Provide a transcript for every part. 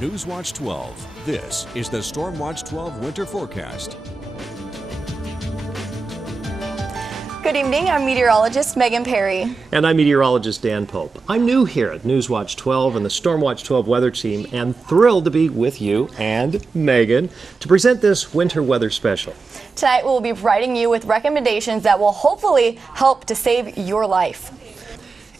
Newswatch 12. This is the Stormwatch 12 winter forecast. Good evening, I'm meteorologist Megan Perry. And I'm meteorologist Dan Pope. I'm new here at Newswatch 12 and the Stormwatch 12 weather team, and thrilled to be with you and Megan to present this winter weather special. Tonight we'll be providing you with recommendations that will hopefully help to save your life.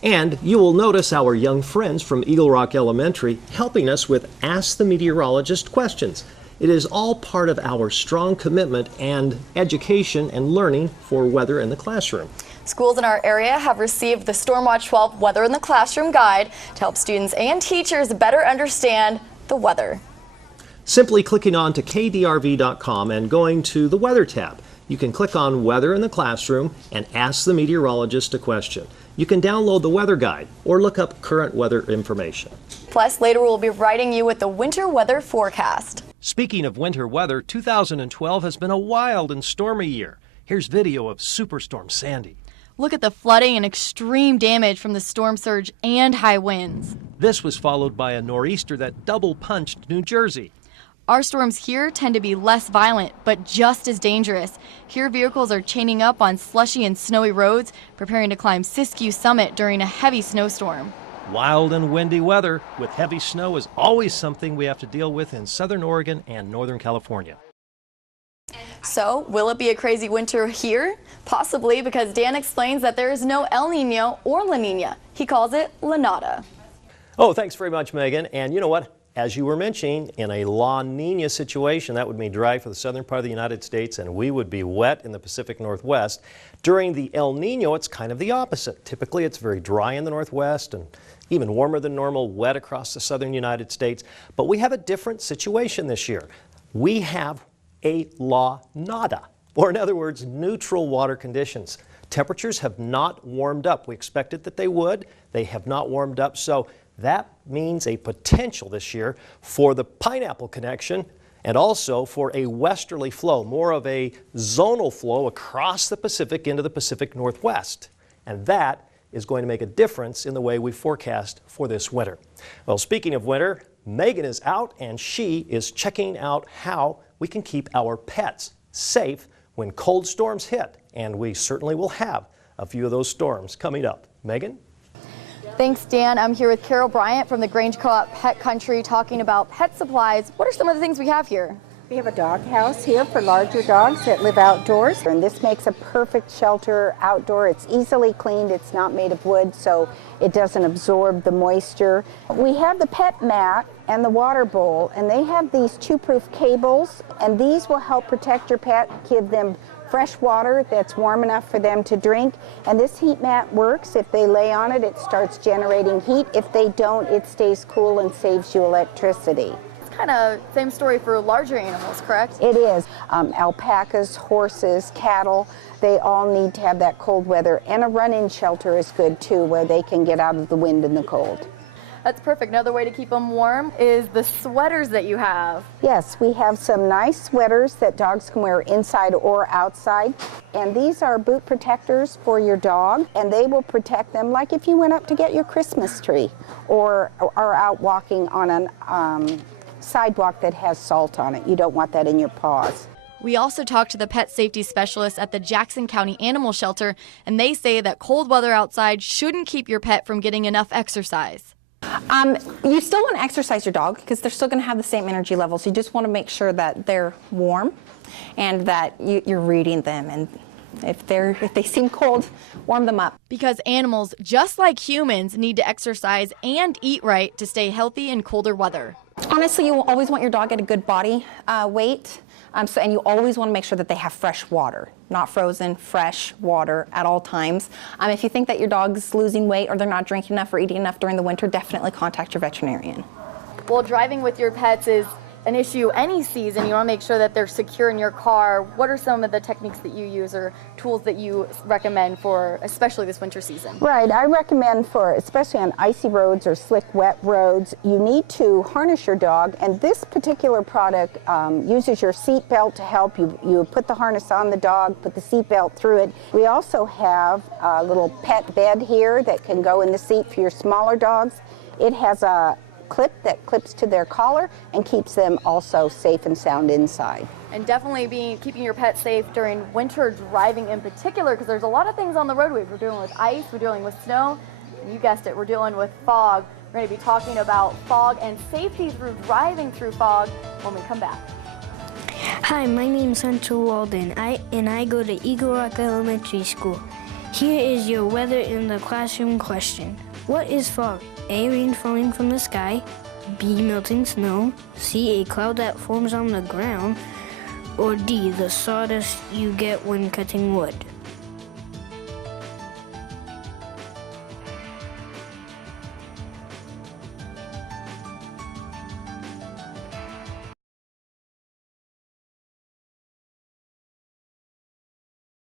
And you will notice our young friends from Eagle Rock Elementary helping us with Ask the Meteorologist questions. It is all part of our strong commitment and education and learning for weather in the classroom. Schools in our area have received the Stormwatch 12 Weather in the Classroom Guide to help students and teachers better understand the weather. Simply clicking on to KDRV.com and going to the Weather tab. You can click on Weather in the Classroom and ask the meteorologist a question. You can download the weather guide or look up current weather information. Plus, later we'll be providing you with the winter weather forecast. Speaking of winter weather, 2012 has been a wild and stormy year. Here's video of Superstorm Sandy. Look at the flooding and extreme damage from the storm surge and high winds. This was followed by a nor'easter that double punched New Jersey. Our storms here tend to be less violent, but just as dangerous. Here, vehicles are chaining up on slushy and snowy roads, preparing to climb Siskiyou Summit during a heavy snowstorm. Wild and windy weather with heavy snow is always something we have to deal with in southern Oregon and northern California. So, will it be a crazy winter here? Possibly, because Dan explains that there is no El Nino or La Nina. He calls it La Nada. Oh, thanks very much, Megan. And you know what? As you were mentioning, in a La Nina situation, that would mean dry for the southern part of the United States, and we would be wet in the Pacific Northwest. During the El Nino, it's kind of the opposite. Typically, it's very dry in the Northwest and even warmer than normal, wet across the southern United States. But we have a different situation this year. We have a La Nada, or in other words, neutral water conditions. Temperatures have not warmed up. We expected that they would. They have not warmed up, so that means a potential this year for the Pineapple Connection and also for a westerly flow, more of a zonal flow across the Pacific into the Pacific Northwest. And that is going to make a difference in the way we forecast for this winter. Well, speaking of winter, Megan is out and she is checking out how we can keep our pets safe when cold storms hit. And we certainly will have a few of those storms coming up. Megan? Thanks, Dan. I'm here with Carol Bryant from the Grange Co-op Pet Country talking about pet supplies. What are some of the things we have here? We have a dog house here for larger dogs that live outdoors, and this makes a perfect shelter outdoor. It's easily cleaned, it's not made of wood, so it doesn't absorb the moisture. We have the pet mat and the water bowl, and they have these chew-proof cables, and these will help protect your pet, give them fresh water that's warm enough for them to drink. And this heat mat works. If they lay on it, it starts generating heat. If they don't, it stays cool and saves you electricity. It's kind of same story for larger animals, correct? It is. Alpacas, horses, cattle, they all need to have that cold weather. And a run-in shelter is good too, where they can get out of the wind and the cold. That's perfect. Another way to keep them warm is the sweaters that you have. Yes, we have some nice sweaters that dogs can wear inside or outside. And these are boot protectors for your dog, and they will protect them like if you went up to get your Christmas tree or are out walking on a sidewalk that has salt on it. You don't want that in your paws. We also talked to the pet safety specialists at the Jackson County Animal Shelter, and they say that cold weather outside shouldn't keep your pet from getting enough exercise. You still want to exercise your dog because they're still going to have the same energy levels. You just want to make sure that they're warm and that you're reading them. And if they seem cold, warm them up. Because animals, just like humans, need to exercise and eat right to stay healthy in colder weather. Honestly, you will always want your dog at a good body weight. And you always want to make sure that they have fresh water, not frozen, fresh water at all times. If you think that your dog's losing weight or they're not drinking enough or eating enough during the winter, definitely contact your veterinarian. Well, driving with your pets is an issue any season. You want to make sure that they're secure in your car. What are some of the techniques that you use or tools that you recommend for especially this winter season? Right, I recommend for especially on icy roads or slick wet roads, you need to harness your dog, and this particular product uses your seat belt to help you. You put the harness on the dog, put the seat belt through it. We also have a little pet bed here that can go in the seat for your smaller dogs. It has a clip that clips to their collar and keeps them also safe and sound inside. And definitely keeping your pet safe during winter driving in particular, because there's a lot of things on the roadways. We're dealing with ice, we're dealing with snow, and you guessed it, we're dealing with fog. We're going to be talking about fog and safety through driving through fog when we come back. Hi, my name is Hunter Walden, and I go to Eagle Rock Elementary School. Here is your weather in the classroom question. What is fog? A, rain falling from the sky. B, melting snow. C, a cloud that forms on the ground. Or D, the sawdust you get when cutting wood.